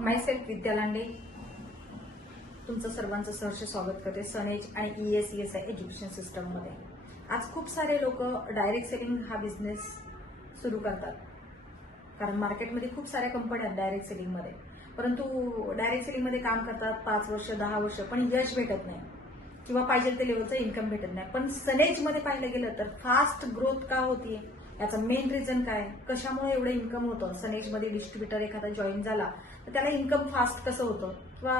Myself विद्या लांडे तुमचं सर्वांचं सहर्ष स्वागत करते सनेज आणि ESI एज्युकेशन सिस्टम मध्ये। आज खूप सारे लोक डायरेक्ट सेलिंग हा बिझनेस सुरू करतात, कारण मार्केटमध्ये खूप साऱ्या कंपन्या आहेत डायरेक्ट सेलिंग मध्ये, परंतु डायरेक्ट सेलिंग मध्ये काम करतात 5 वर्ष 10 वर्ष पण यश भेटत नाही किंवा पाहिजे ते लेवलचं इन्कम भेटत नाही। पण सनेज मध्ये पाहिलं गेलं तर फास्ट ग्रोथ का होतीये, याचा मेन रिझन काय, कशामुळे एवढं इन्कम होतं, सनेज मध्ये डिस्ट्रीब्युटर एखादा जॉईन झाला तर त्याला इन्कम फास्ट कसं होतं किंवा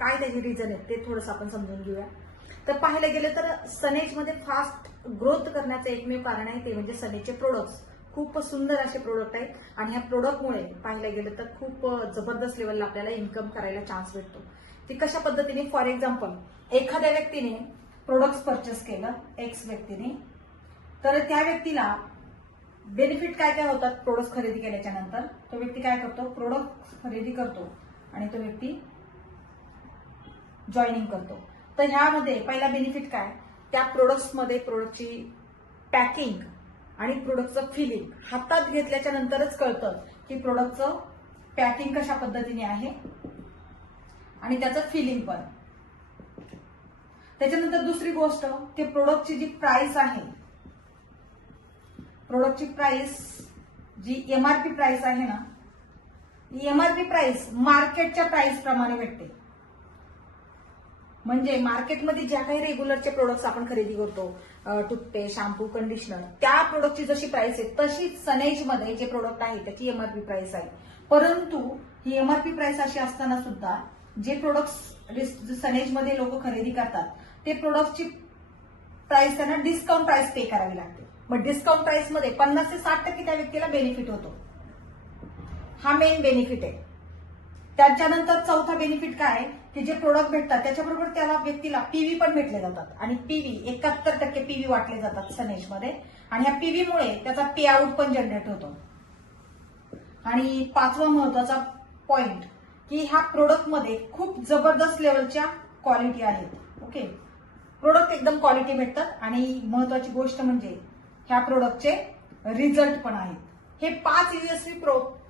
काय त्याची रिझन आहे ते थोडंसं आपण समजून घेऊया। तर पाहायला गेलं तर सनेज मध्ये फास्ट ग्रोथ करण्याचं एकमेव कारण आहे ते म्हणजे सनेजचे प्रोडक्ट्स। खूप सुंदर असे प्रोडक्ट आहेत आणि ह्या प्रोडक्टमुळे पाहायला गेलं तर खूप जबरदस्त लेवलला आपल्याला इन्कम करायला चान्स भेटतो। ते कशा पद्धतीने, फॉर एक्झाम्पल एखाद्या व्यक्तीने प्रोडक्ट्स परचेस केलं एक्स व्यक्तीने, तर त्या व्यक्तीला बेनिफिट काय काय होतात प्रोडक्ट खरेदी केल्याच्या नंतर। तो व्यक्ती काय करतो, प्रोडक्ट खरेदी करतो आणि तो व्यक्ती जॉईनिंग करतो। तर ह्यामध्ये पहिला बेनिफिट काय, त्या प्रोडक्ट्समध्ये प्रोडक्टची पॅकिंग आणि प्रोडक्टचं फिलिंग हातात घेतल्याच्या नंतरच कळतं की प्रोडक्टचं पॅकिंग कशा पद्धतीने आहे आणि त्याचं फिलिंग पण। त्याच्यानंतर दुसरी गोष्ट, ते प्रोडक्टची जी प्राइस आहे, प्रोडक्टची प्राइस जी MRP प्राइस आहे ना, MRP प्राइस मार्केटच्या प्राइस प्रमाणे भेटते। म्हणजे मार्केटमध्ये ज्या काही रेग्युलरचे प्रोडक्ट्स आपण खरेदी करतो, टूथपेस्ट, शॅम्पू, कंडिशनर, त्या प्रोडक्टची जशी प्राइस आहे तशीच सनेज मध्ये जे प्रोडक्ट आहे त्याची MRP प्राइस आहे। परंतु ही MRP प्राइस अशी असताना सुद्धा जे प्रोडक्ट्स सनेज मध्ये लोक खरेदी करतात ते प्रोडक्टची प्राइस त्यांना डिस्काउंट प्राइस पे करावी लागते। मग डिस्काउंट प्राइस मध्ये 50 ते 60% त्या व्यक्तीला बेनिफिट होतो, हा मेन बेनिफिट आहे। त्याच्यानंतर चौथा बेनिफिट काय, की जे प्रोडक्ट भेटतात त्याच्याबरोबर त्याला व्यक्तीला PV पण भेटले जातात आणि PV 71% PV वाटले जातात सनेज मध्ये आणि ह्या PV मुळे त्याचा पे आउट पण जनरेट होतो। आणि पाचवा महत्वाचा पॉइंट, की ह्या प्रोडक्ट मध्ये खूप जबरदस्त लेवलच्या क्वालिटी आहेत। ओके, प्रोडक्ट एकदम क्वालिटी भेटतात आणि महत्वाची गोष्ट म्हणजे ह्या प्रोडक्टचे रिझल्ट पण आहेत। हे 5 USP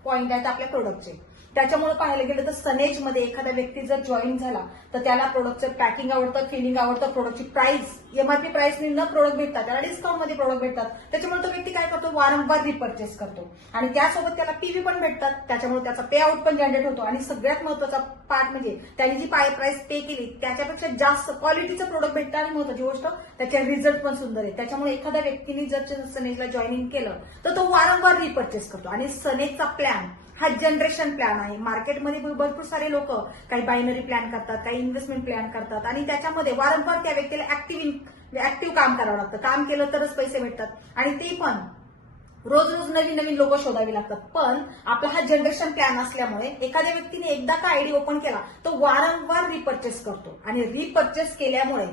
पॉइंट आहेत आपल्या प्रोडक्टचे। त्याच्यामुळे पाहायला गेलं तर सनेज मध्ये एखादा व्यक्ती जर जॉईन झाला तर त्याला प्रोडक्टचं पॅकिंग आवडतं, फिलिंग आवडतं, प्रोडक्टची प्राइस MRP प्राइसने न प्रोडक्ट भेटतात, त्याला डिस्काउंट मध्ये प्रोडक्ट भेटतात, त्याच्यामुळे तो व्यक्ती काय करतो, वारंवार रिपर्चेस करतो आणि त्यासोबत त्याला PV पण भेटतात, त्याच्यामुळे त्याचा पे आउट पण जनरेट होतो। आणि सगळ्यात महत्वाचा पार्ट म्हणजे त्याने जी प्राइस पे केली त्याच्यापेक्षा जास्त क्वालिटीचं प्रोडक्ट भेटतं आणि महत्वाची गोष्ट त्याचे रिझल्ट पण सुंदर आहे। त्याच्यामुळे एखाद्या व्यक्तीने जर सनेजला जॉईनिंग केलं तर तो वारंवार रिपर्चेस करतो। आणि सनेजचा प्लॅन हा जनरेशन प्लॅन आहे। मार्केटमध्ये भरपूर सारे लोक काही बायनरी प्लॅन करतात, काही इन्व्हेस्टमेंट प्लॅन करतात आणि त्याच्यामध्ये वारंवार त्या व्यक्तीला ऍक्टिव्ह काम करावं लागतं। काम केलं तरच पैसे भेटतात आणि ते पण रोज रोज नवीन नवीन लोक शोधावी लागतात। पण आपला हा जनरेशन प्लॅन असल्यामुळे एखाद्या व्यक्तीने एकदा का आयडी ओपन केला तो वारंवार रिपर्चेस करतो आणि रिपर्चेस केल्यामुळे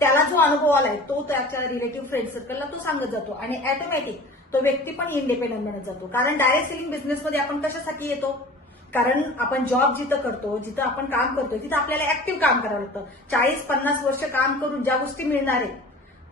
त्याला जो अनुभव आलाय तो त्याच्या रिलेटिव्ह फ्रेंड सर्कलला तो सांगत जातो आणि ऑटोमॅटिक तो व्यक्ती पण इंडिपेंडंट बनत जातो। कारण डायरेक्ट सेलिंग बिझनेसमध्ये आपण कशासाठी येतो, कारण आपण जॉब जिथं करतो, जिथं आपण काम करतो तिथं आपल्याला ऍक्टिव्ह काम करावं लागतं। 40-50 वर्ष काम करून ज्या गोष्टी मिळणार आहेत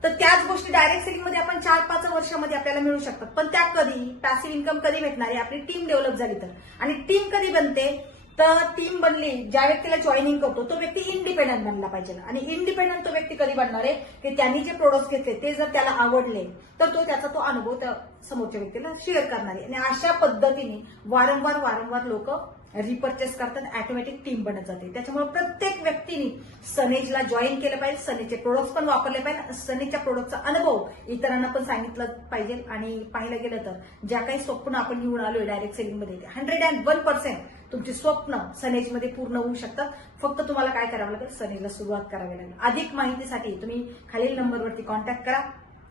तर त्याच गोष्टी डायरेक्ट सेलिंग मध्ये आपण 4-5 वर्षामध्ये आपल्याला मिळू शकतात। पण त्या कधी, पॅसिव्ह इन्कम कधी भेटणार आहे, आपली टीम डेव्हलप झाली तर। आणि टीम कधी बनते, तर टीम बनली ज्या व्यक्तीला जॉईनिंग करतो तो व्यक्ती इंडिपेंडंट बनला पाहिजे। आणि इंडिपेंडंट तो व्यक्ती कधी बनणार आहे, की त्यांनी जे प्रोडक्ट्स घेतले ते जर त्याला आवडले तर तो त्याचा अनुभव त्या समोरच्या व्यक्तीला शेअर करणार आहे। आणि अशा पद्धतीने वारंवार लोक रिपर्चेस करतात, ऑटोमॅटिक टीम बनत जाते। त्याच्यामुळे प्रत्येक व्यक्तीने सनेजला जॉईन केलं पाहिजे, सनेजचे प्रोडक्ट्स पण वापरले पाहिजे, सनेजच्या प्रोडक्टचा अनुभव इतरांना पण सांगितलं पाहिजे। आणि पाहिलं गेलं तर ज्या काही स्वप्न आपण निवडून आलोय डायरेक्ट सेलिंगमध्ये 101% तुमची स्वप्न सनेजमध्ये पूर्ण होऊ शकतात। फक्त तुम्हाला काय करावं लागेल, सनेजला सुरुवात करावी लागेल। अधिक माहितीसाठी तुम्ही खालील नंबरवरती कॉन्टॅक्ट करा।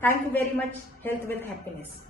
Thank you very much. Health with happiness.